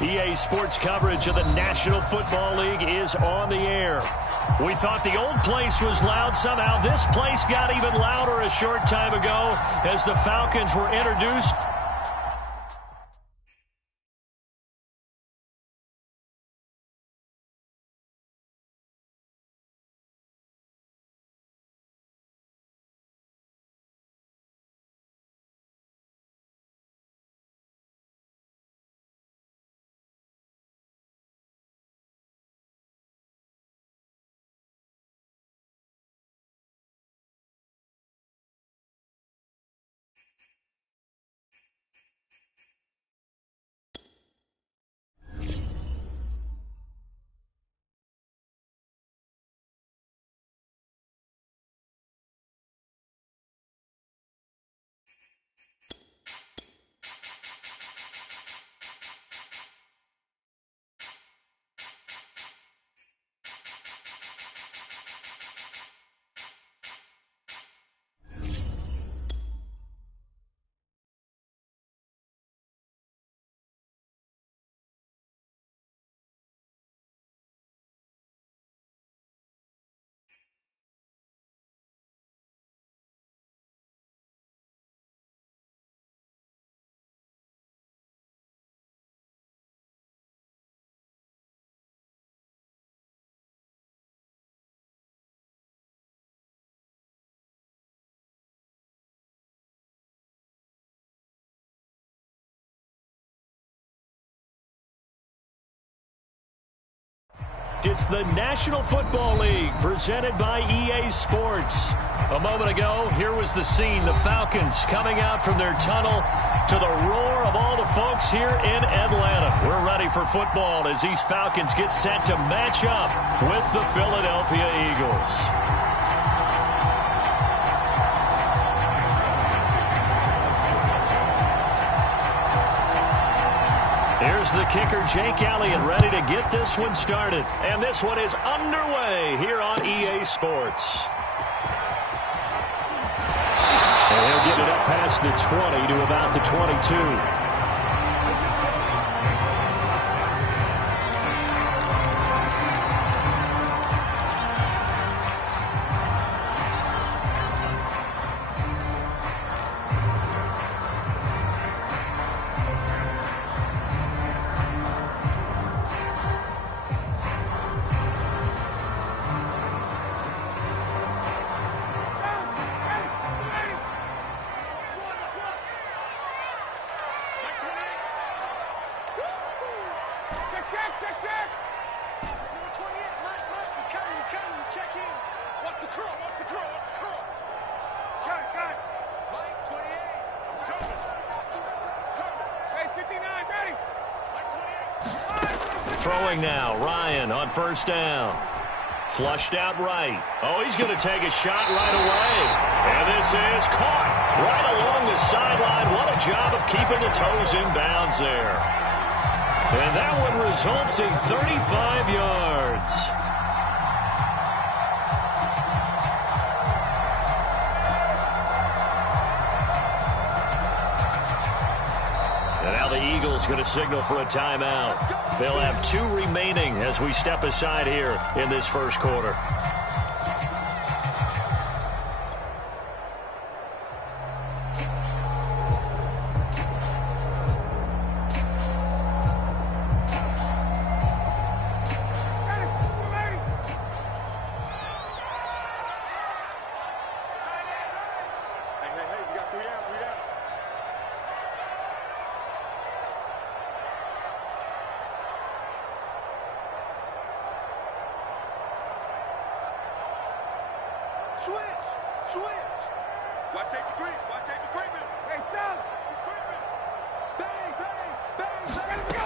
EA Sports coverage of the National Football League is on the air. We thought the old place was loud. Somehow this place got even louder a short time ago as the Falcons were introduced. It's the National Football League presented by EA Sports. A moment ago, here was the scene. The Falcons coming out from their tunnel to the roar of all the folks here in Atlanta. We're ready for football as these Falcons get set to match up with the Philadelphia Eagles. Here's the kicker, Jake Elliott, ready to get this one started. And this one is underway here on EA Sports. And he'll get it up past the 20 to about the 22. Throwing now, Ryan on first down. Flushed out right. Oh, he's going to take a shot right away. And this is caught right along the sideline. What a job of keeping the toes in bounds there. And that one results in 35 yards. And now the Eagles going to signal for a timeout. They'll have 2 remaining as we step aside here in this first quarter. Switch! Watch safety creep. Watch safety creeping. Hey, South! He's creeping. Bang, bang, bang, bang. Let's go!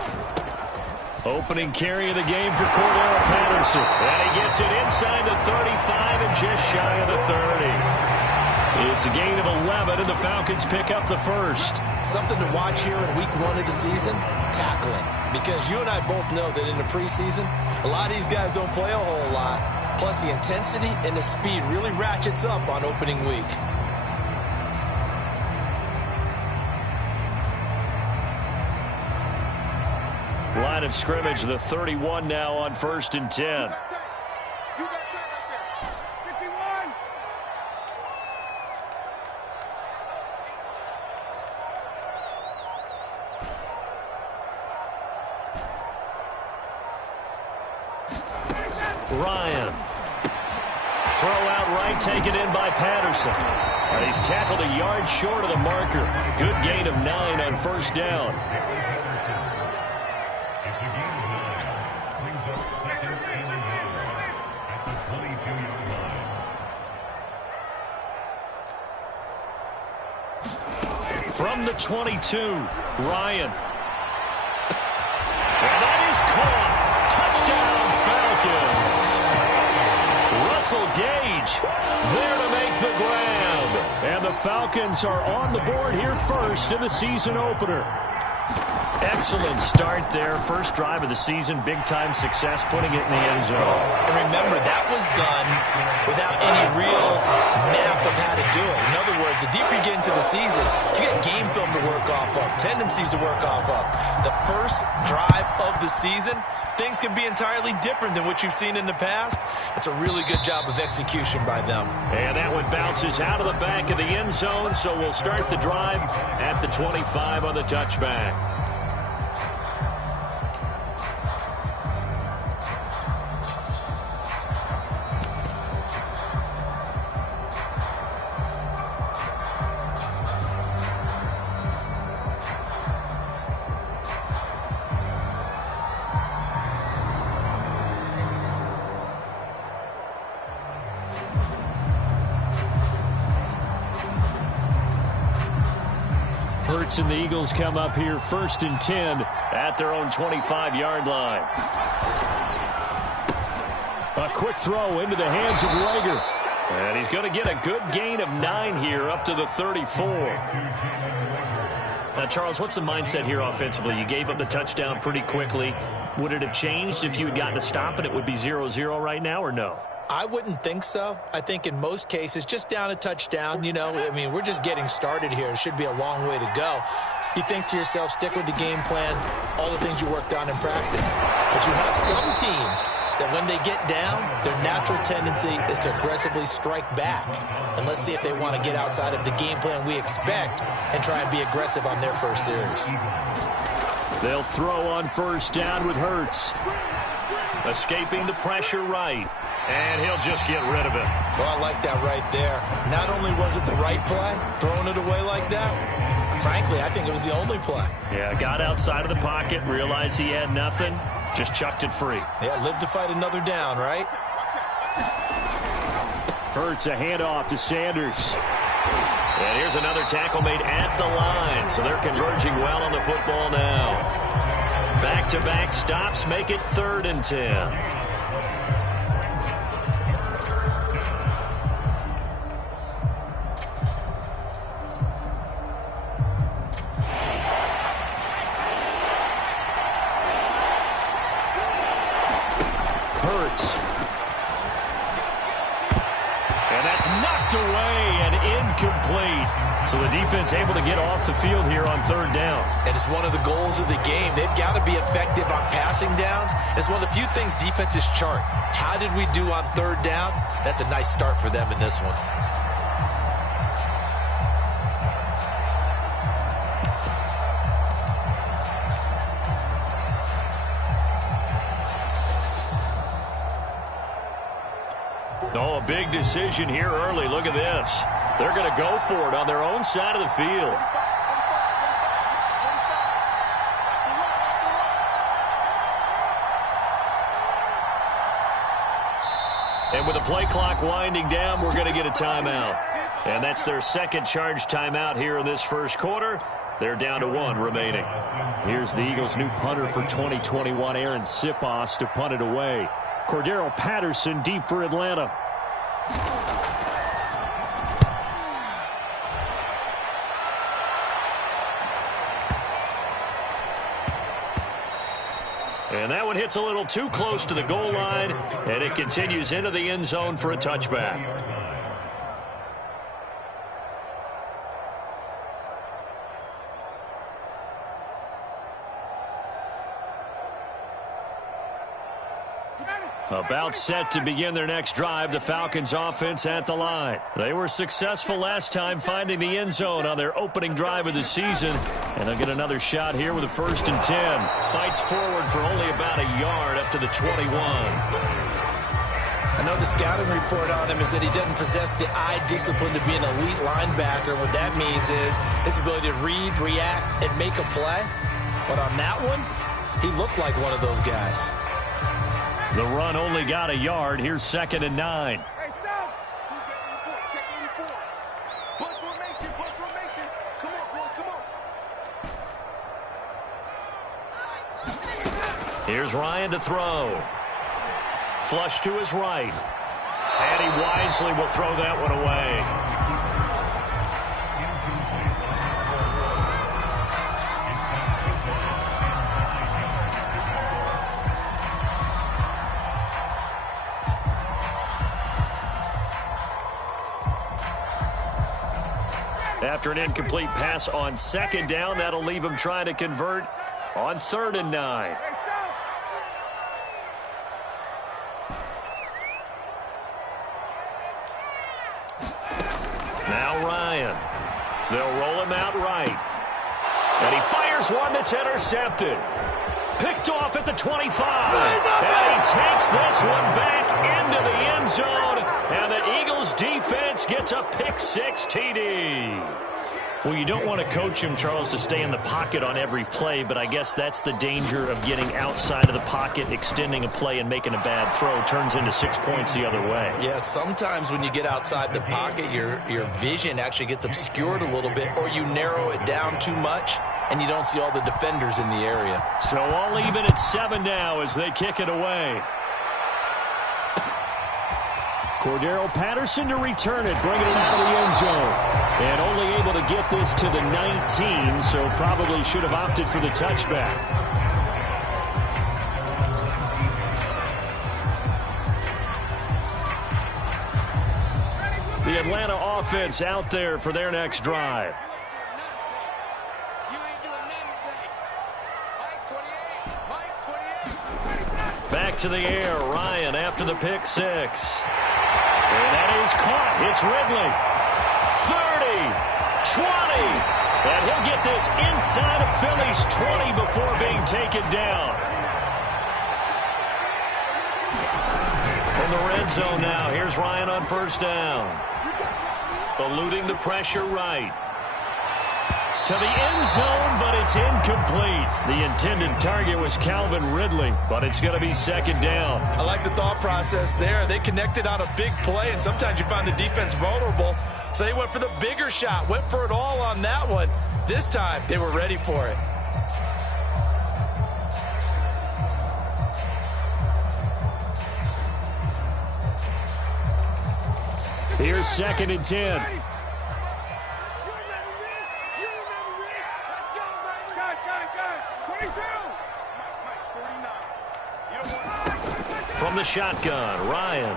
Opening carry of the game for Cordell Patterson. And he gets it inside the 35 and just shy of the 30. It's a gain of 11, and the Falcons pick up the first. Something to watch here in week 1 of the season, tackling. Because you and I both know that in the preseason, a lot of these guys don't play a whole lot. Plus, the intensity and the speed really ratchets up on opening week. line of scrimmage, the 31 now on 1st and 10. You got 10 right there. 51. Ryan. Throw out right, taken in by Patterson. And he's tackled a yard short of the marker. Good gain of 9 on 1st down. From the 22, Ryan. And that is caught. Touchdown, Falcons. Russell Gage there to make the grab. And the Falcons are on the board here first in the season opener. Excellent start there. First drive of the season. Big-time success putting it in the end zone. And remember, that was done without any real map of how to do it. In other words, the deeper you get into the season, you get game film to work off of, tendencies to work off of. The first drive of the season, things can be entirely different than what you've seen in the past. It's a really good job of execution by them. And that one bounces out of the back of the end zone, so we'll start the drive at the 25 on the touchback. Hurts and the Eagles come up here 1st and 10 at their own 25-yard line. A quick throw into the hands of Rager. And he's going to get a good gain of 9 here up to the 34. Now, Charles, what's the mindset here offensively? You gave up the touchdown pretty quickly. Would it have changed if you had gotten a stop and it would be 0-0 right now or no? I wouldn't think so. I think in most cases, just down a touchdown, you know, I mean, we're just getting started here. It should be a long way to go. You think to yourself, stick with the game plan, all the things you worked on in practice. But you have some teams that when they get down, their natural tendency is to aggressively strike back. And let's see if they want to get outside of the game plan we expect and try and be aggressive on their first series. They'll throw on 1st down with Hurts. Escaping the pressure right. And he'll just get rid of it. Well, I like that right there. Not only was it the right play, throwing it away like that, frankly, I think it was the only play. Yeah, got outside of the pocket, realized he had nothing, just chucked it free. Yeah, live to fight another down, right? Hurts a handoff to Sanders. And here's another tackle made at the line, so they're converging well on the football now. Back-to-back stops make it 3rd and 10. Hurts. And that's knocked away and incomplete. So the defense able to get off the field here on 3rd down. And it's one of the goals of the game. They've got to be effective on passing downs. It's one of the few things defenses chart. How did we do on 3rd down? That's a nice start for them in this one. Oh, a big decision here early. Look at this. They're going to go for it on their own side of the field. And with the play clock winding down, we're going to get a timeout. And that's their second charge timeout here in this first quarter. They're down to 1 remaining. Here's the Eagles' new punter for 2021, Aaron Sipos, to punt it away. Cordero Patterson deep for Atlanta. And that one hits a little too close to the goal line, and it continues into the end zone for a touchback. About set to begin their next drive, the Falcons offense at the line. They were successful last time finding the end zone on their opening drive of the season, and they'll get another shot here with a 1st and 10. Fights forward for only about a yard up to the 21. I know the scouting report on him is that he doesn't possess the eye discipline to be an elite linebacker. What that means is his ability to read, react, and make a play. But on that one, he looked like one of those guys. The run only got a yard. Here's 2nd and 9. Hey, Sam! Who's got 84? Check 84. Bus formation, bus formation. Come on, boys, come on. Here's Ryan to throw. Flush to his right. And he wisely will throw that one away. After an incomplete pass on 2nd down, that'll leave him trying to convert on 3rd and 9. Now Ryan. They'll roll him out right. And he fires one that's intercepted. Picked off at the 25. And he takes this one back into the end zone. And the Eagles defense gets a pick-6 TD. Well, you don't want to coach him, Charles, to stay in the pocket on every play, but I guess that's the danger of getting outside of the pocket, extending a play, and making a bad throw. Turns into 6 points the other way. Yeah, sometimes when you get outside the pocket, your vision actually gets obscured a little bit, or you narrow it down too much, and you don't see all the defenders in the area. So all even at 7 now as they kick it away. Cordero Patterson to return it, bringing it out of the end zone. And only able to get this to the 19, so probably should have opted for the touchback. The Atlanta offense out there for their next drive. Back to the air, Ryan after the pick 6. And that is caught. It's Ridley. 30, 20. And he'll get this inside of Philly's 20 before being taken down. In the red zone now, here's Ryan on 1st down. Eluding the pressure right. To the end zone, but it's incomplete. The intended target was Calvin Ridley, but it's going to be 2nd down. I like the thought process there. They connected on a big play, and sometimes you find the defense vulnerable, so they went for the bigger shot, went for it all on that one. This time, they were ready for it. Here's 2nd and 10. From the shotgun, Ryan.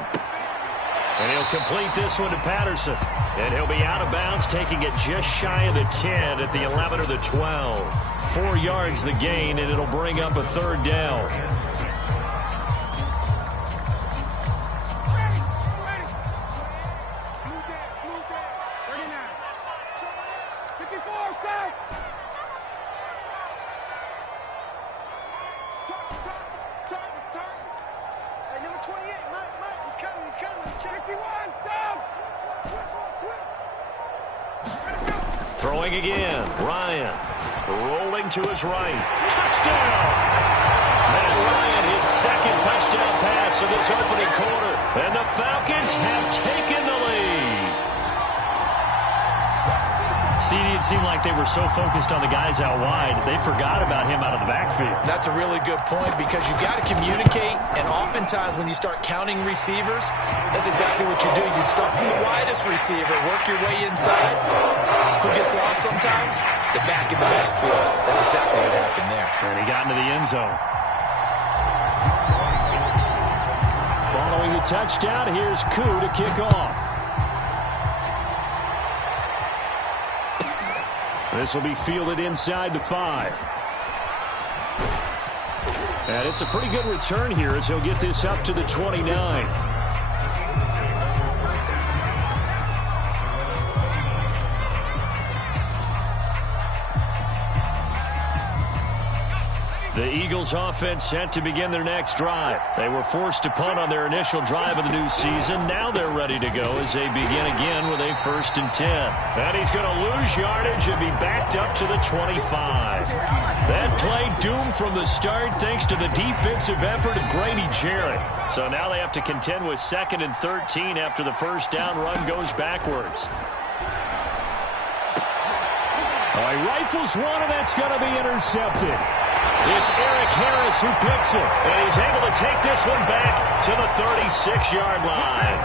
And he'll complete this one to Patterson. And he'll be out of bounds, taking it just shy of the 10 at the 11 or the 12. 4 yards the gain, and it'll bring up a 3rd down. Throwing again, Ryan. Rolling to his right. Touchdown! Matt Ryan, his 2nd touchdown pass of this opening quarter. And the Falcons have taken the lead. CD, it seemed like they were so focused on the guys out wide, they forgot about him out of the backfield. That's a really good point because you got to communicate, and oftentimes when you start counting receivers, that's exactly what you do. You start from the widest receiver, work your way inside. Who gets lost sometimes? The back in the backfield. That's exactly what happened there. And he got into the end zone. Following the touchdown, here's Koo to kick off. This will be fielded inside the 5. And it's a pretty good return here as he'll get this up to the 29. The Eagles offense set to begin their next drive. They were forced to punt on their initial drive of the new season. Now they're ready to go as they begin again with a 1st and 10. And he's going to lose yardage and be backed up to the 25. That play doomed from the start thanks to the defensive effort of Grady Jarrett. So now they have to contend with 2nd and 13 after the first down run goes backwards. He rifles one, and that's going to be intercepted. It's Eric Harris who picks it, and he's able to take this one back to the 36-yard line.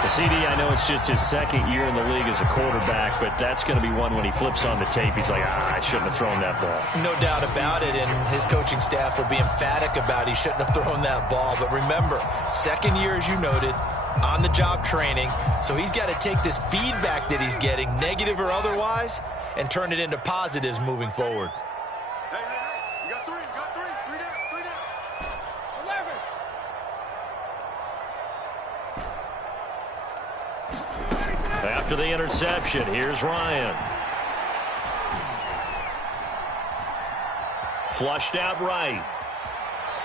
The CD, I know it's just his 2nd year in the league as a quarterback, but that's going to be one when he flips on the tape. He's like, I shouldn't have thrown that ball. No doubt about it, and his coaching staff will be emphatic about he shouldn't have thrown that ball. But remember, 2nd year, as you noted, on-the-job training, so he's got to take this feedback that he's getting, negative or otherwise, and turn it into positives moving forward. You got 3 down. 11. After the interception, here's Ryan. Flushed out right.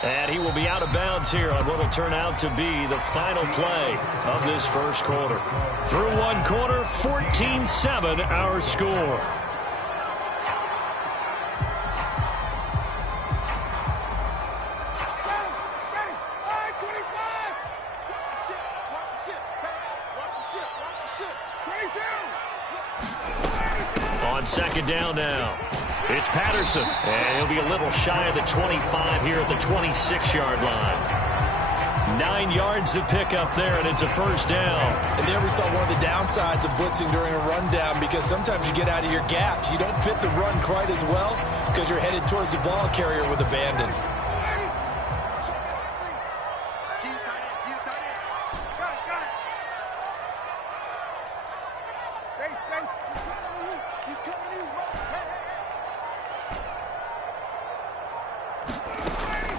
And he will be out of bounds here on what will turn out to be the final play of this first quarter. Through one quarter, 14-7 our score. On 2nd down now. It's Patterson, and he'll be a little shy of the 25 here at the 26-yard line. 9 yards to pick up there, and it's a 1st down. And there we saw one of the downsides of blitzing during a rundown, because sometimes you get out of your gaps. You don't fit the run quite as well because you're headed towards the ball carrier with abandon.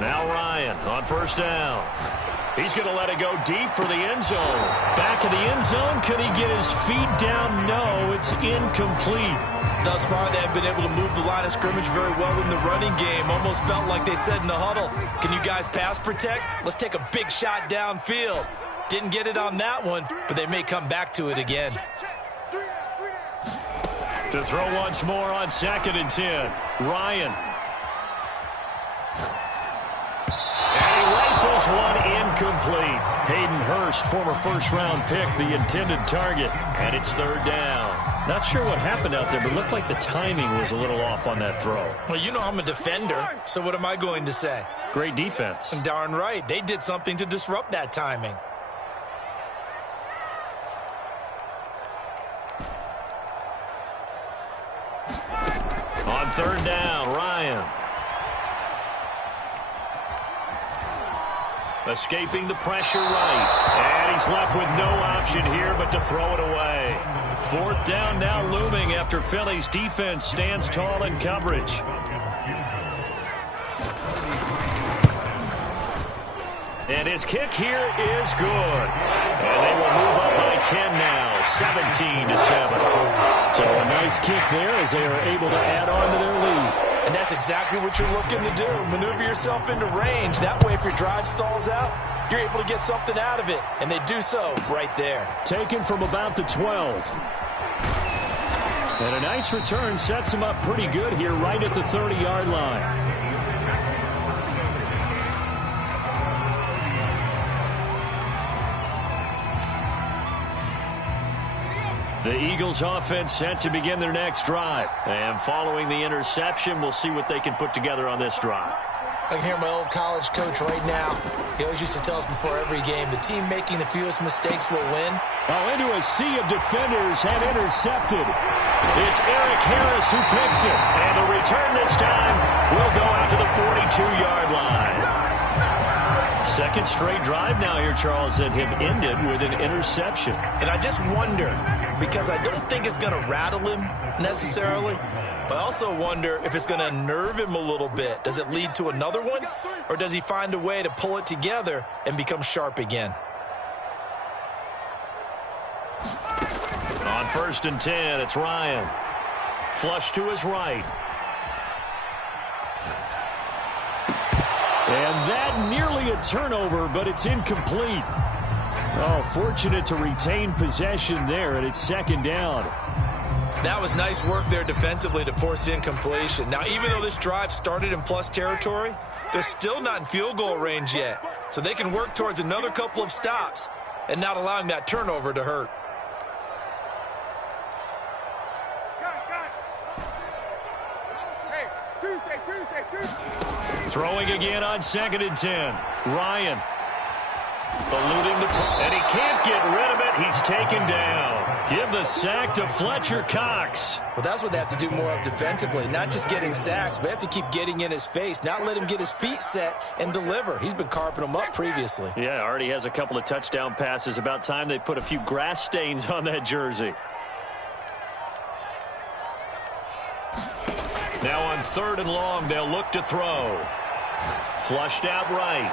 Now Ryan on 1st down. He's going to let it go deep for the end zone. Back in the end zone. Could he get his feet down? No, it's incomplete. Thus far, they have been able to move the line of scrimmage very well in the running game. Almost felt like they said in the huddle, can you guys pass protect? Let's take a big shot downfield. Didn't get it on that one, but they may come back to it again. To throw once more on 2nd and 10. Ryan. One incomplete. Hayden Hurst, former 1st-round pick, the intended target, and it's 3rd down. Not sure what happened out there, but it looked like the timing was a little off on that throw. Well, you know I'm a defender, so what am I going to say? Great defense. Darn right. They did something to disrupt that timing. On 3rd down, Ryan. Escaping the pressure right. And he's left with no option here but to throw it away. 4th down now looming after Philly's defense stands tall in coverage. And his kick here is good. And they will move up by 10 now, 17-7. So a nice kick there as they are able to add on to their lead. And that's exactly what you're looking to do. Maneuver yourself into range. That way, if your drive stalls out, you're able to get something out of it. And they do so right there. Taken from about the 12. And a nice return sets him up pretty good here right at the 30-yard line. The Eagles offense set to begin their next drive. And following the interception, we'll see what they can put together on this drive. I can hear my old college coach right now. He always used to tell us before every game, the team making the fewest mistakes will win. Into a sea of defenders and intercepted. It's Eric Harris who picks it. And the return this time will go out to the 42-yard line. 2nd straight drive now here, Charles, that have ended with an interception. And I just wonder, because I don't think it's going to rattle him necessarily, I also wonder if it's going to nerve him a little bit. Does it lead to another one? Or does he find a way to pull it together and become sharp again? On 1st and 10, it's Ryan. Flush to his right. And that nearly a turnover, but it's incomplete. Oh, fortunate to retain possession there, and it's 2nd down. That was nice work there defensively to force incompletion. Now, even though this drive started in plus territory, they're still not in field goal range yet. So they can work towards another couple of stops and not allowing that turnover to hurt. Throwing again on 2nd and 10. Ryan eluding and he can't get rid of it. He's taken down. Give the sack to Fletcher Cox. Well, that's what they have to do more of defensively. Not just getting sacks, but they have to keep getting in his face. Not let him get his feet set and deliver. He's been carving them up previously. Yeah, already has a couple of touchdown passes. About time they put a few grass stains on that jersey. Now on 3rd and long, they'll look to throw. Flushed out right.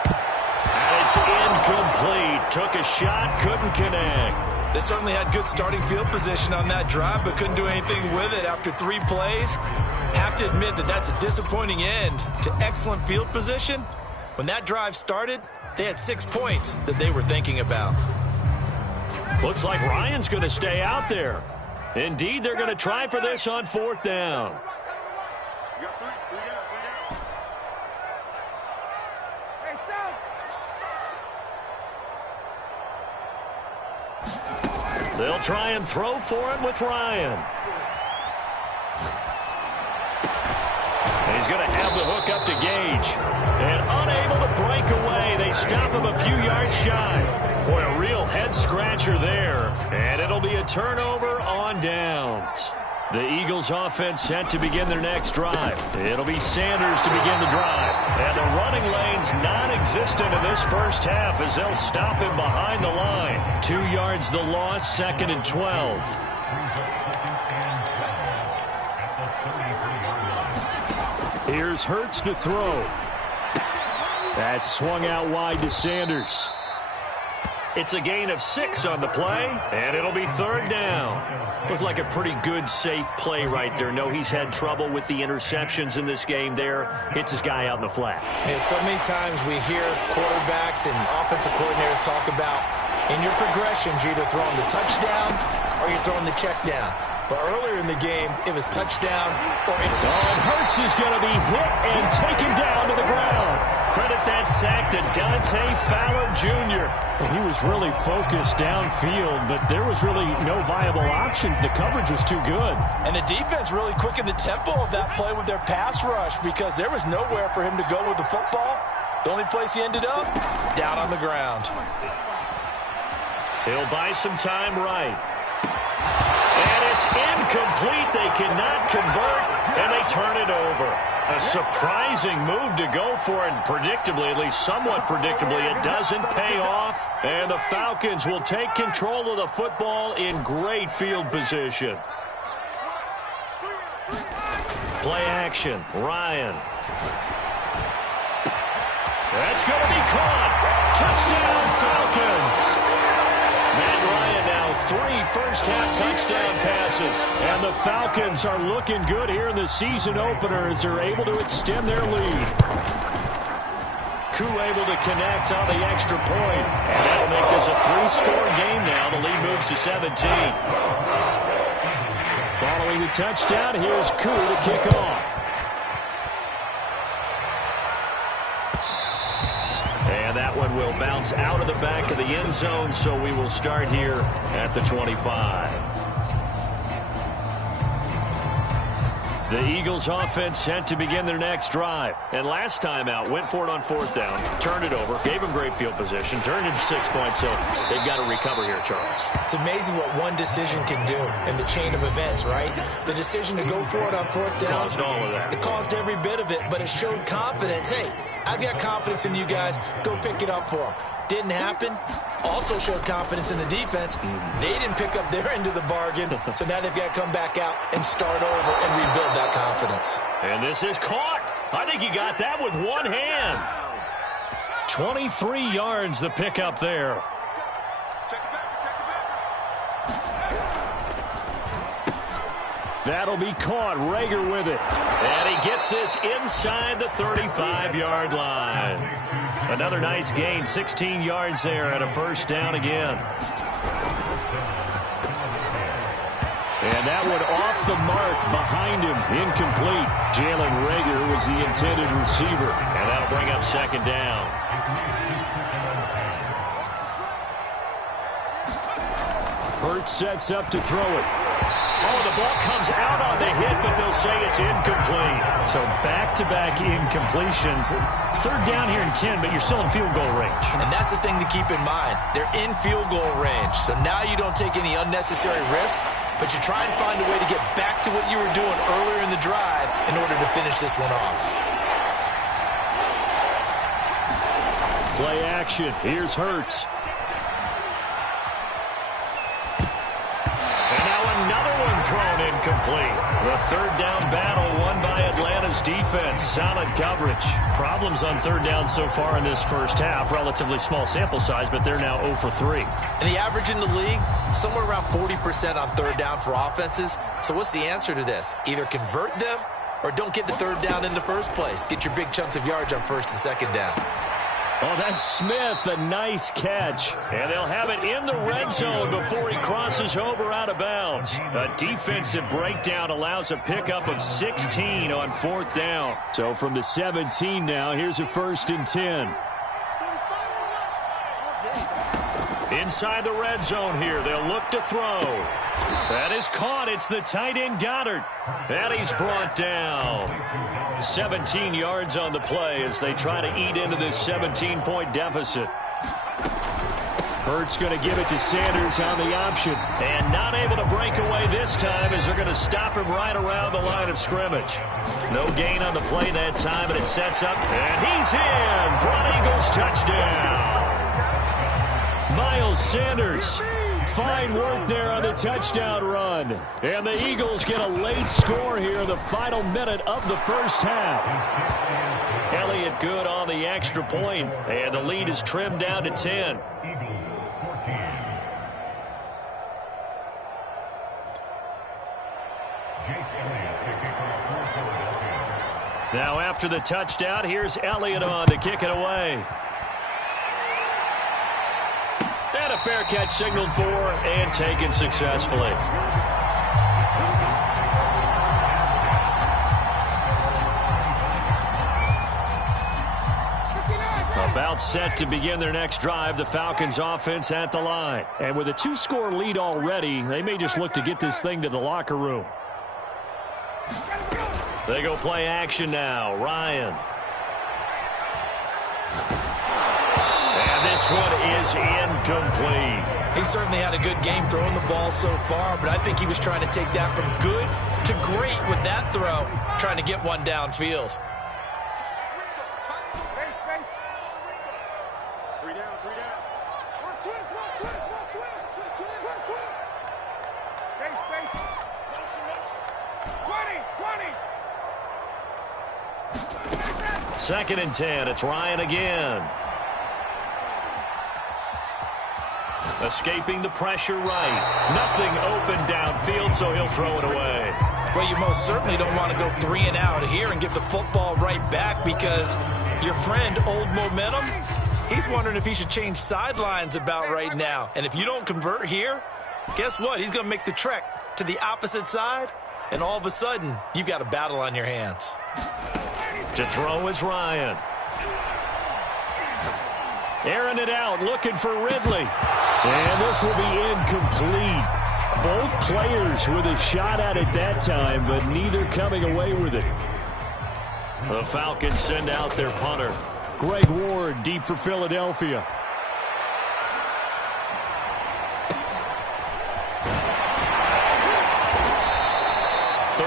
And it's incomplete. Took a shot, couldn't connect. They certainly had good starting field position on that drive, but couldn't do anything with it after 3 plays. Have to admit that that's a disappointing end to excellent field position. When that drive started, they had 6 points that they were thinking about. Looks like Ryan's going to stay out there. Indeed, they're going to try for this on 4th down. They'll try and throw for it with Ryan. He's going to have the hook up to Gage. And unable to break away. They stop him a few yards shy. Boy, a real head-scratcher there. And it'll be a turnover on downs. The Eagles offense set to begin their next drive. It'll be Sanders to begin the drive. And the running lane's non-existent in this first half as they'll stop him behind the line. 2 yards the loss, 2nd and 12. Here's Hurts to throw. That's swung out wide to Sanders. It's a gain of 6 on the play, and it'll be 3rd down. Looked like a pretty good, safe play right there. No, he's had trouble with the interceptions in this game there. Hits his guy out in the flat. Yeah, so many times we hear quarterbacks and offensive coordinators talk about in your progressions, you're either throwing the touchdown or you're throwing the check down. But earlier in the game, it was touchdown or and Hurts is going to be hit and taken down to the ground. Credit that sack to Dante Fowler Jr. He was really focused downfield, but there was really no viable options. The coverage was too good. And the defense really quickened the tempo of that play with their pass rush because there was nowhere for him to go with the football. The only place he ended up, down on the ground. He'll buy some time right. And it's incomplete. They cannot convert, and they turn it over. A surprising move to go for it, and predictably, at least somewhat predictably, it doesn't pay off. And the Falcons will take control of the football in great field position. Play action, Ryan. That's going to be caught. Touchdown, Falcons. Matt Ryan now 3 first-half touchdown passes. And the Falcons are looking good here in the season opener as they're able to extend their lead. Koo able to connect on the extra point. And that'll make this a 3-score game now. The lead moves to 17. Following the touchdown, here's Koo to kick off. And that one will bounce out of the back of the end zone, so we will start here at the 25. The Eagles offense set to begin their next drive. And last time out, went for it on 4th down, turned it over, gave them great field position, turned into 6 points, so they've got to recover here, Charles. It's amazing what one decision can do in the chain of events, right? The decision to go for it on 4th down. Caused all of that. It caused every bit of it, but it showed confidence. Hey, I've got confidence in you guys. Go pick it up for them. Didn't happen. Also showed confidence in the defense. They didn't pick up their end of the bargain, so now they've got to come back out and start over and rebuild that confidence. And this is caught. I think he got that with one hand. 23 yards the pickup there. That'll be caught. Rager with it. And he gets this inside the 35-yard line. Another nice gain, 16 yards there and a first down again. And that one off the mark behind him. Incomplete. Jalen Rager was the intended receiver. And that'll bring up second down. Hurts sets up to throw it. Oh, the ball comes out on the hit, but they'll say it's incomplete. So back-to-back incompletions. Third down here in 10, but you're still in field goal range. And that's the thing to keep in mind. They're in field goal range. So now you don't take any unnecessary risks, but you try and find a way to get back to what you were doing earlier in the drive in order to finish this one off. Play action. Here's Hurts. Thrown incomplete. The third down battle won by Atlanta's defense. Solid coverage. Problems on third down so far in this first half. Relatively small sample size, but they're now 0 for 3. And the average in the league, somewhere around 40% on third down for offenses. So what's the answer to this? Either convert them or don't get the third down in the first place. Get your big chunks of yards on first and second down. Oh, that's Smith. A nice catch. And they'll have it in the red zone before he crosses over out of bounds. A defensive breakdown allows a pickup of 16 on fourth down. So from the 17 now, here's a 1st and 10. Inside the red zone here, they'll look to throw. That is caught. It's the tight end Goddard. And he's brought down. 17 yards on the play as they try to eat into this 17-point deficit. Hurts going to give it to Sanders on the option. And not able to break away this time as they're going to stop him right around the line of scrimmage. No gain on the play that time, and it sets up. And he's in for an Eagles touchdown. Miles Sanders. Fine work there on the touchdown run. And the Eagles get a late score here in the final minute of the first half. Elliott good on the extra point, and the lead is trimmed down to 10. Now after the touchdown, here's Elliott on to kick it away. And a fair catch signaled for and taken successfully. About set to begin their next drive, the Falcons offense at the line. And with a 2-score lead already, they may just look to get this thing to the locker room. They go play action now. Ryan. This one is incomplete. He certainly had a good game throwing the ball so far, but I think he was trying to take that from good to great with that throw, trying to get one downfield. Second and 10. It's Ryan again. Escaping the pressure right. Nothing open downfield, so he'll throw it away. Well, you most certainly don't want to go 3 and out here and give the football right back because your friend, Old Momentum, he's wondering if he should change sidelines about right now. And if you don't convert here, guess what? He's going to make the trek to the opposite side, and all of a sudden, you've got a battle on your hands. To throw is Ryan. Airing it out, looking for Ridley. And this will be incomplete. Both players with a shot at it that time, but neither coming away with it. The Falcons send out their punter. Greg Ward deep for Philadelphia.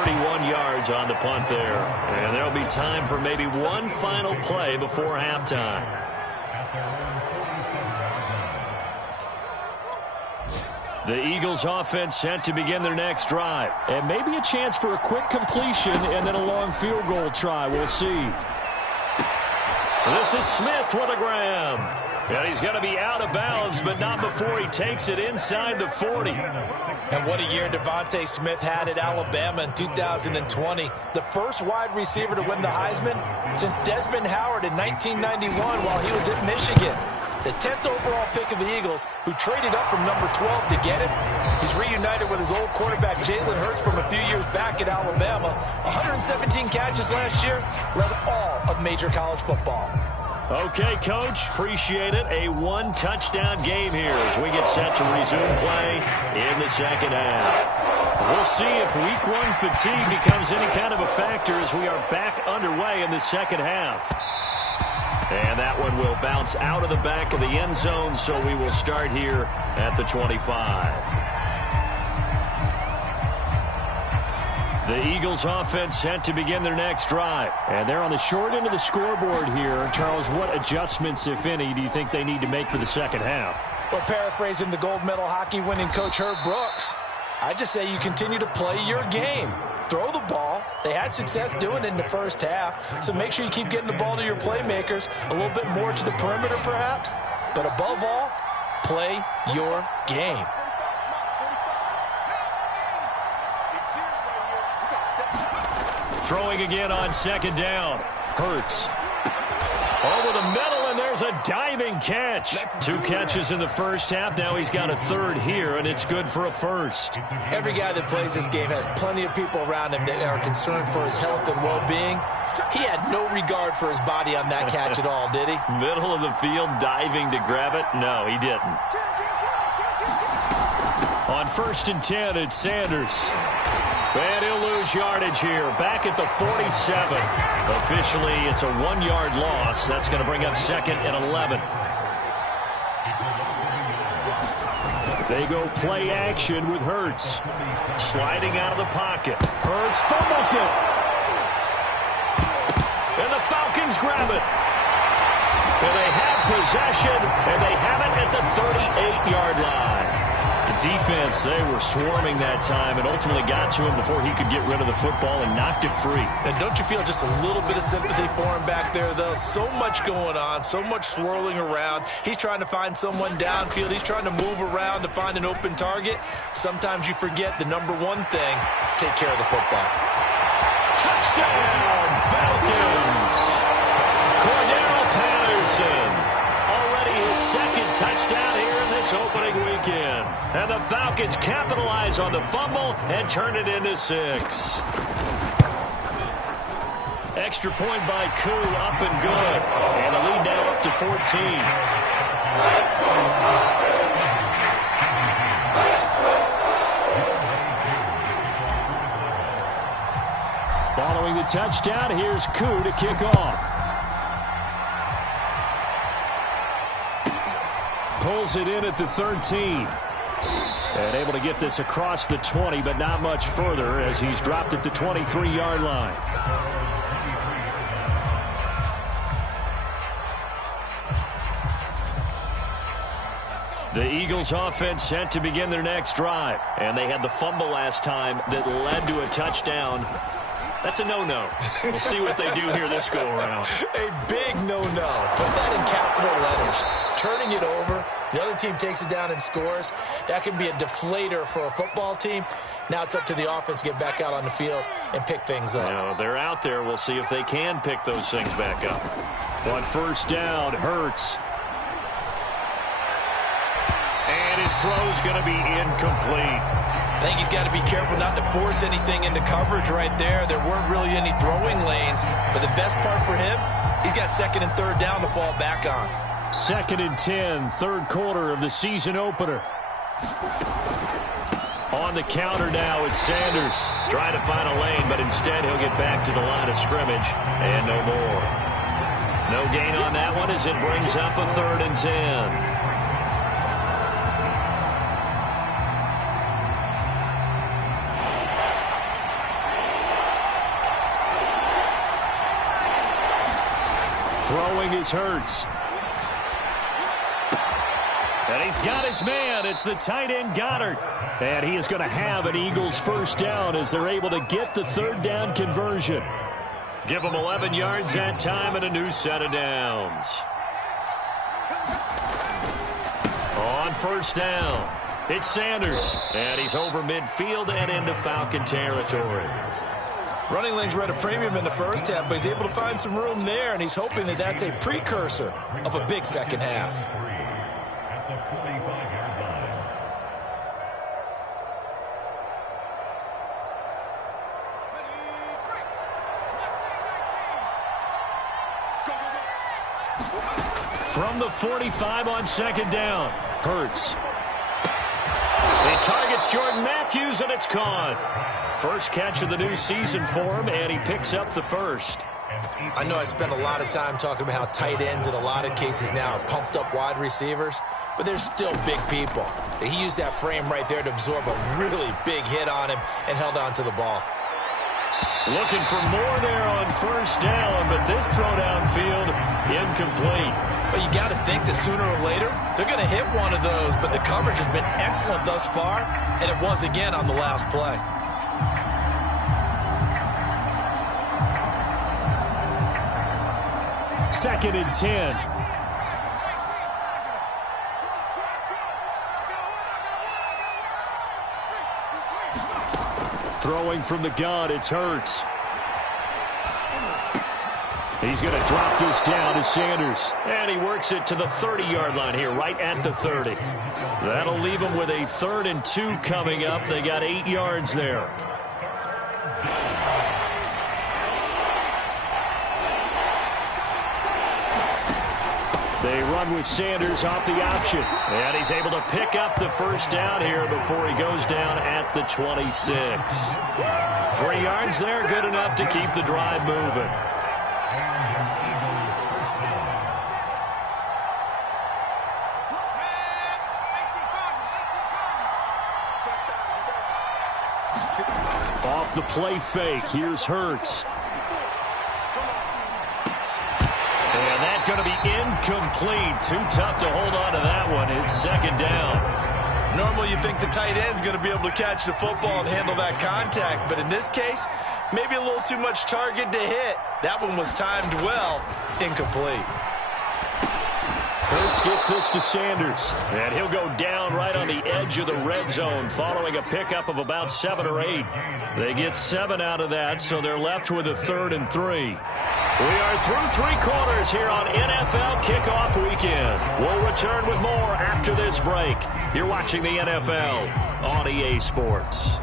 31 yards on the punt there. And there'll be time for maybe one final play before halftime. The Eagles offense set to begin their next drive. And maybe a chance for a quick completion and then a long field goal try. We'll see. This is Smith with a grab. And he's going to be out of bounds, but not before he takes it inside the 40. And what a year Devontae Smith had at Alabama in 2020. The first wide receiver to win the Heisman since Desmond Howard in 1991 while he was at Michigan. The 10th overall pick of the Eagles, who traded up from number 12 to get it. He's reunited with his old quarterback Jalen Hurts from a few years back at Alabama. 117 catches last year, led all of major college football. Okay, Coach, appreciate it. A one-touchdown game here as we get set to resume play in the second half. We'll see if Week 1 fatigue becomes any kind of a factor as we are back underway in the second half. And that one will bounce out of the back of the end zone, so we will start here at the 25. The Eagles offense set to begin their next drive. And they're on the short end of the scoreboard here. Charles, what adjustments, if any, do you think they need to make for the second half? Well, paraphrasing the gold medal hockey winning coach Herb Brooks, I just say you continue to play your game. Throw the ball. They had success doing it in the first half, so make sure you keep getting the ball to your playmakers, a little bit more to the perimeter perhaps, but above all, play your game. Throwing again on second down. Hurts. Over the middle, and there's a diving catch. 2 catches in the first half. Now he's got a third here, and it's good for a first. Every guy that plays this game has plenty of people around him that are concerned for his health and well-being. He had no regard for his body on that catch at all, did he? Middle of the field, diving to grab it? No, he didn't. On 1st and 10, it's Sanders. And he'll lose yardage here. Back at the 47. Officially, it's a 1-yard loss. That's going to bring up 2nd and 11. They go play action with Hurts. Sliding out of the pocket. Hurts fumbles it. And the Falcons grab it. And they have possession, and they have it at the 38-yard line. The defense, they were swarming that time and ultimately got to him before he could get rid of the football and knocked it free. And don't you feel just a little bit of sympathy for him back there, though? So much going on, so much swirling around. He's trying to find someone downfield. He's trying to move around to find an open target. Sometimes you forget the number one thing, take care of the football. Touchdown, Falcons! Cordell Patterson, already his 2nd touchdown here in this opening weekend. And the Falcons capitalize on the fumble and turn it into 6. Extra point by Koo, up and good. And the lead now up to 14. Following the touchdown, here's Koo to kick off. Pulls it in at the 13. And able to get this across the 20, but not much further as he's dropped at the 23-yard line. The Eagles offense set to begin their next drive. And they had the fumble last time that led to a touchdown. That's a no-no. We'll see what they do here this go-around. A big no-no. Put that in capital letters. Turning it over, the other team takes it down and scores. That can be a deflator for a football team. Now it's up to the offense to get back out on the field and pick things up. You know, they're out there. We'll see if they can pick those things back up. On 1st down, Hurts. And his throw's going to be incomplete. I think he's got to be careful not to force anything into coverage right there. There weren't really any throwing lanes. But the best part for him, he's got 2nd and 3rd down to fall back on. 2nd and 10, 3rd quarter of the season opener. On the counter now, it's Sanders trying to find a lane, but instead he'll get back to the line of scrimmage and no more. No gain on that one as it brings up a 3rd and 10. Throwing is Hurts. And he's got his man. It's the tight end Goddard. And he is going to have an Eagles first down as they're able to get the third down conversion. Give him 11 yards that time and a new set of downs. On first down, it's Sanders. And he's over midfield and into Falcon territory. Running lanes were at a premium in the first half, but he's able to find some room there, and he's hoping that that's a precursor of a big second half. From the 45 on second down, Hurts. He targets Jordan Matthews, and it's caught. First catch of the new season for him, and he picks up the first. I know I spent a lot of time talking about how tight ends in a lot of cases now are pumped up wide receivers, but they're still big people. He used that frame right there to absorb a really big hit on him and held on to the ball. Looking for more there on first down, but this throw downfield, incomplete. But you got to think that sooner or later, they're going to hit one of those, but the coverage has been excellent thus far, and it was again on the last play. Second and 10. Throwing from the gun, it's Hurts. He's going to drop this down to Sanders. And he works it to the 30-yard line here, right at the 30. That'll leave him with a 3rd and 2 coming up. They got 8 yards there. They run with Sanders off the option. And he's able to pick up the first down here before he goes down at the 26. 3 yards there, good enough to keep the drive moving. Off the play fake, here's Hurts. And that's going to be incomplete. Too tough to hold on to that one. It's second down. Normally you think the tight end's going to be able to catch the football and handle that contact, but in this case, maybe a little too much target to hit. That one was timed well. Incomplete. Hurts gets this to Sanders. And he'll go down right on the edge of the red zone following a pickup of about 7 or 8. They get 7 out of that, so they're left with a 3rd and 3. We are through 3 quarters here on NFL Kickoff Weekend. We'll return with more after this break. You're watching the NFL on EA Sports.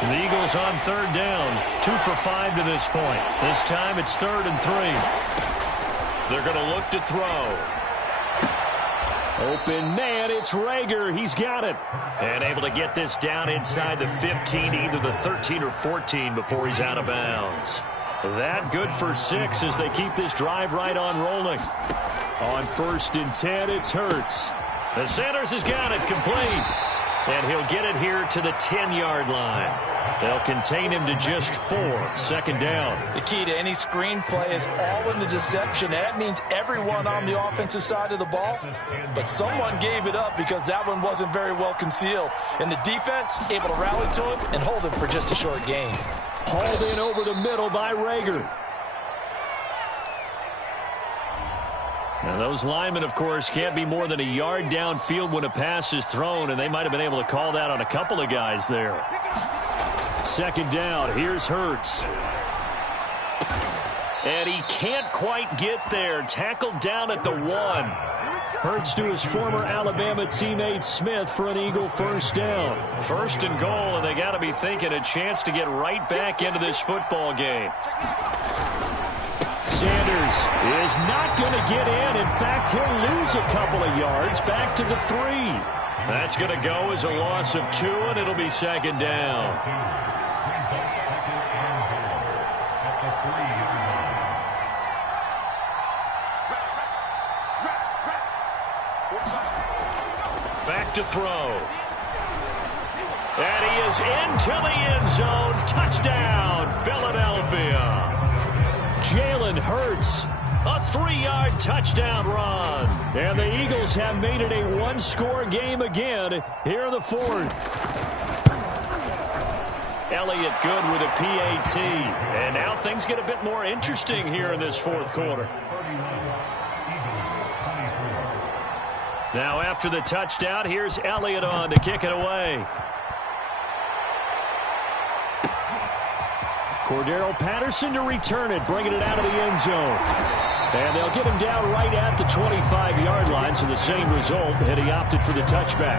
The Eagles on 3rd down, 2 for 5 to this point. This time it's 3rd and 3. They're going to look to throw. Open man, it's Rager. He's got it. And able to get this down inside the 15, either the 13 or 14 before he's out of bounds. That good for 6 as they keep this drive right on rolling. On 1st and 10, it's Hurts. The Sanders has got it complete. And he'll get it here to the 10-yard line. They'll contain him to just 4. 2nd down. The key to any screenplay is all in the deception. That means everyone on the offensive side of the ball. But someone gave it up because that one wasn't very well concealed. And the defense able to rally to him and hold him for just a short gain. Hauled in over the middle by Rager. Now those linemen, of course, can't be more than a yard downfield when a pass is thrown, and they might have been able to call that on a couple of guys there. 2nd down, here's Hurts. And he can't quite get there. Tackled down at the 1. Hurts to his former Alabama teammate Smith for an Eagle first down. 1st and goal, and they got to be thinking a chance to get right back into this football game. Sanders is not going to get in. In fact, he'll lose a couple of yards back to the 3. That's going to go as a loss of 2, and it'll be 2nd down. Back to throw. And he is into the end zone. Touchdown, Philadelphia. Jalen Hurts, a 3-yard touchdown run. And the Eagles have made it a one-score game again here in the fourth. Elliott good with a PAT. And now things get a bit more interesting here in this fourth quarter. Now after the touchdown, here's Elliott on to kick it away. Cordero Patterson to return it, bringing it out of the end zone. And they'll get him down right at the 25-yard line, so the same result, and he opted for the touchback.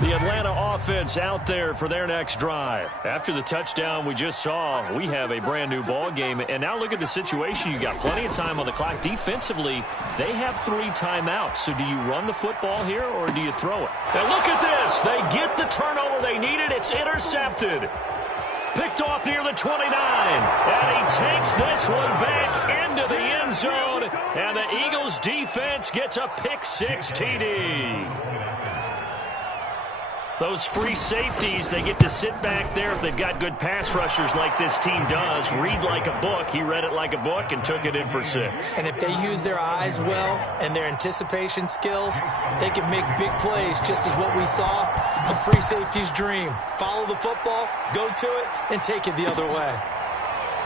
The Atlanta offense out there for their next drive. After the touchdown we just saw, we have a brand new ball game. And now look at the situation. You got plenty of time on the clock. Defensively, they have 3 timeouts. So do you run the football here or do you throw it? And look at this. They get the turnover they needed. It's intercepted. Picked off near the 29. And he takes this one back into the end zone. And the Eagles defense gets a pick-6 TD. Those free safeties, they get to sit back there if they've got good pass rushers like this team does. Read like a book. He read it like a book and took it in for 6. And if they use their eyes well and their anticipation skills, they can make big plays, just as what we saw, a free safety's dream. Follow the football, go to it, and take it the other way.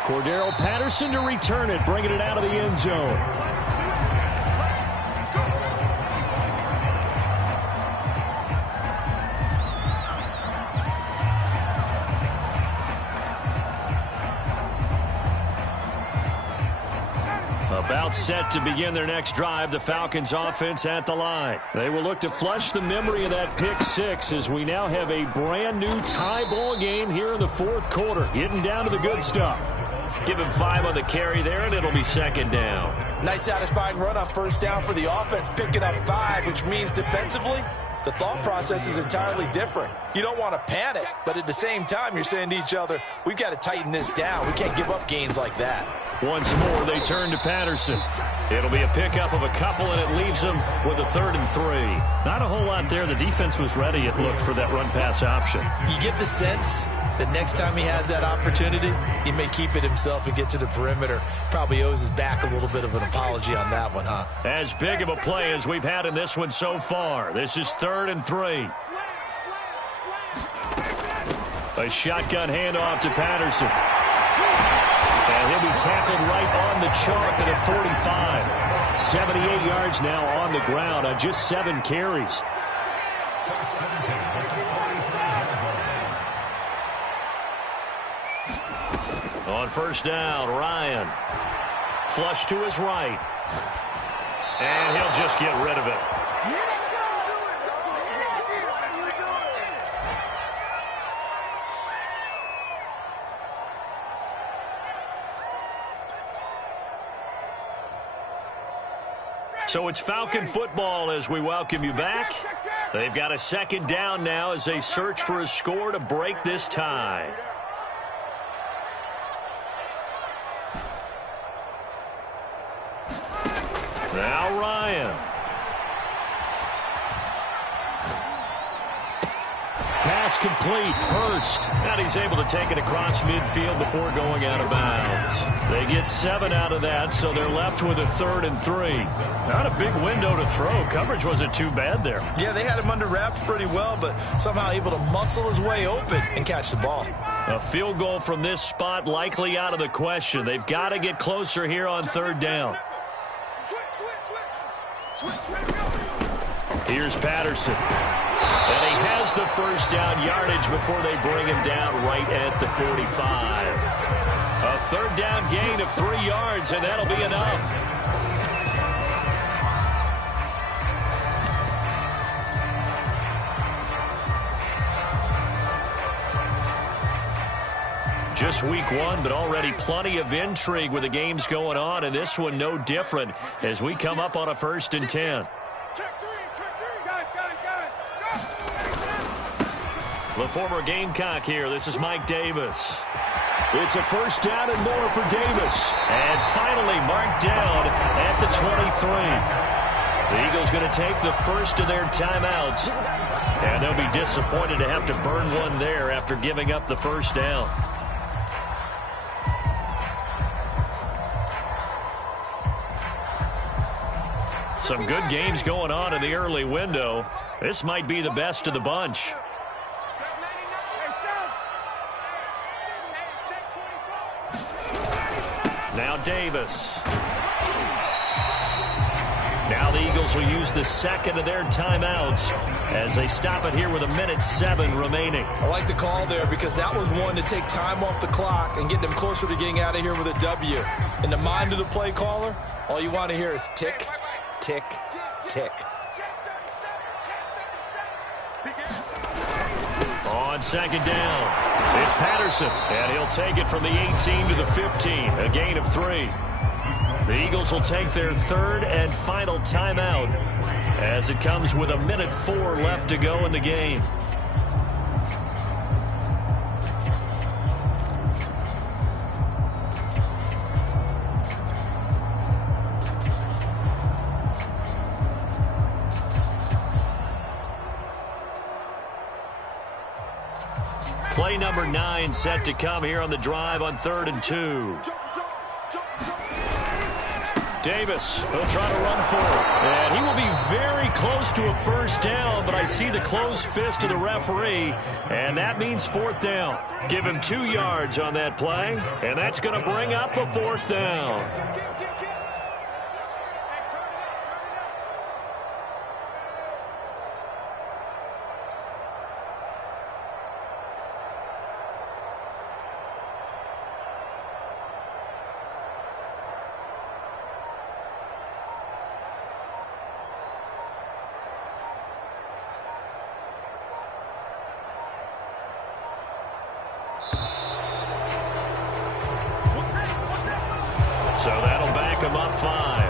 Cordero Patterson to return it, bringing it out of the end zone. About set to begin their next drive, the Falcons offense at the line. They will look to flush the memory of that pick-6 as we now have a brand new tie ball game here in the fourth quarter. Getting down to the good stuff. Give him 5 on the carry there, and it'll be second down. Nice satisfying run on first down for the offense, picking up 5, which means defensively, the thought process is entirely different. You don't want to panic, but at the same time, you're saying to each other, we've got to tighten this down. We can't give up gains like that. Once more, they turn to Patterson. It'll be a pickup of a couple, and it leaves them with a 3rd and 3. Not a whole lot there. The defense was ready, it looked, for that run-pass option. You get the sense that next time he has that opportunity, he may keep it himself and get to the perimeter. Probably owes his back a little bit of an apology on that one, huh? As big of a play as we've had in this one so far. This is 3rd and 3. A shotgun handoff to Patterson. And he'll be tackled right on the chalk at a 45. 78 yards now on the ground on just 7 carries. On first down, Ryan. Flush to his right. And he'll just get rid of it. So it's Falcon football as we welcome you back. They've got a second down now as they search for a score to break this tie. Now Ryan. Pass complete. Hurst. And he's able to take it across midfield before going out of bounds. They get 7 out of that, so they're left with a 3rd and 3. Not a big window to throw. Coverage wasn't too bad there. Yeah, they had him under wraps pretty well, but somehow able to muscle his way open and catch the ball. A field goal from this spot likely out of the question. They've got to get closer here on 3rd down. Here's Patterson. And he has the first down yardage before they bring him down right at the 45. A 3rd down gain of 3 yards, and that'll be enough. Just week 1, but already plenty of intrigue with the games going on, and this one no different as we come up on a 1st and 10. The former Gamecock here. This is Mike Davis. It's a first down and more for Davis. And finally marked down at the 23. The Eagles going to take the first of their timeouts, and they'll be disappointed to have to burn one there after giving up the first down. Some good games going on in the early window. This might be the best of the bunch. Now Davis. Now the Eagles will use the second of their timeouts as they stop it here with 1:07 remaining. I like the call there because that was one to take time off the clock and get them closer to getting out of here with a W. In the mind of the play caller, all you want to hear is tick, tick, tick. On second down, it's Patterson, and he'll take it from the 18 to the 15, a gain of 3. The Eagles will take their third and final timeout as it comes with 1:04 left to go in the game. Play number 9 set to come here on the drive on 3rd and 2. Davis will try to run for it. And he will be very close to a first down, but I see the closed fist of the referee, and that means 4th down. Give him 2 yards on that play, and that's going to bring up a 4th down. So that'll back him up 5.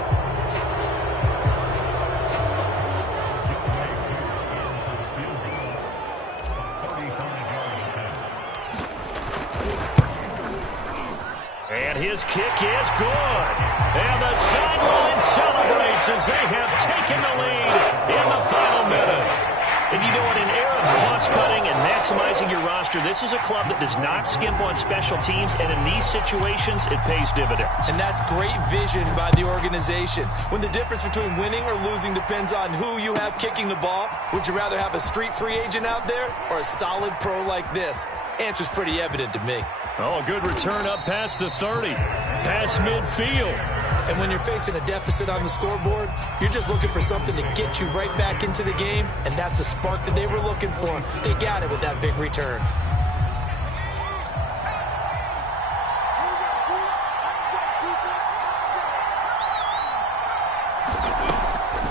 And his kick is good. And the sideline celebrates as they have taken the lead in the final minute. And you know what, in an era of cost-cutting and maximizing your roster, this is a club that does not skimp on special teams, and in these situations, it pays dividends. And that's great vision by the organization. When the difference between winning or losing depends on who you have kicking the ball, would you rather have a street free agent out there or a solid pro like this? Answer's pretty evident to me. Oh, a good return up past the 30, past midfield. And when you're facing a deficit on the scoreboard, you're just looking for something to get you right back into the game, and that's the spark that they were looking for. They got it with that big return.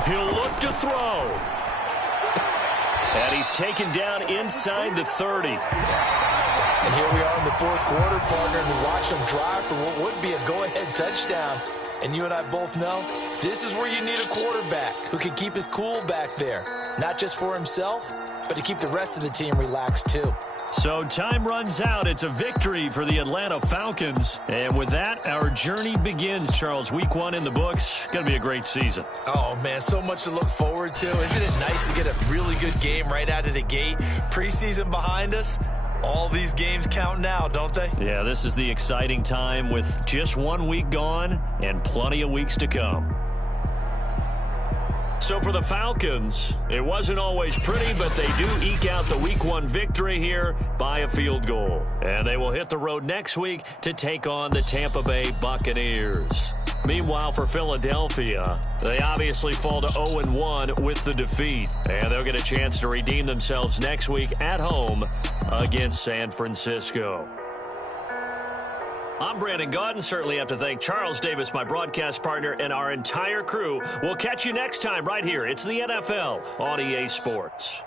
He'll look to throw. And he's taken down inside the 30. And here we are in the 4th quarter, partner, and we watch them drive for what would be a go-ahead touchdown. And you and I both know this is where you need a quarterback who can keep his cool back there, not just for himself, but to keep the rest of the team relaxed too. So time runs out. It's a victory for the Atlanta Falcons. And with that, our journey begins, Charles. Week 1 in the books. Going to be a great season. Oh, man, so much to look forward to. Isn't it nice to get a really good game right out of the gate? Preseason behind us. All these games count now, don't they? Yeah, this is the exciting time with just 1 week gone and plenty of weeks to come. So for the Falcons, it wasn't always pretty, but they do eke out the Week 1 victory here by a field goal. And they will hit the road next week to take on the Tampa Bay Buccaneers. Meanwhile, for Philadelphia, they obviously fall to 0-1 with the defeat. And they'll get a chance to redeem themselves next week at home against San Francisco. I'm Brandon Gaudin. Certainly have to thank Charles Davis, my broadcast partner, and our entire crew. We'll catch you next time right here. It's the NFL on EA Sports.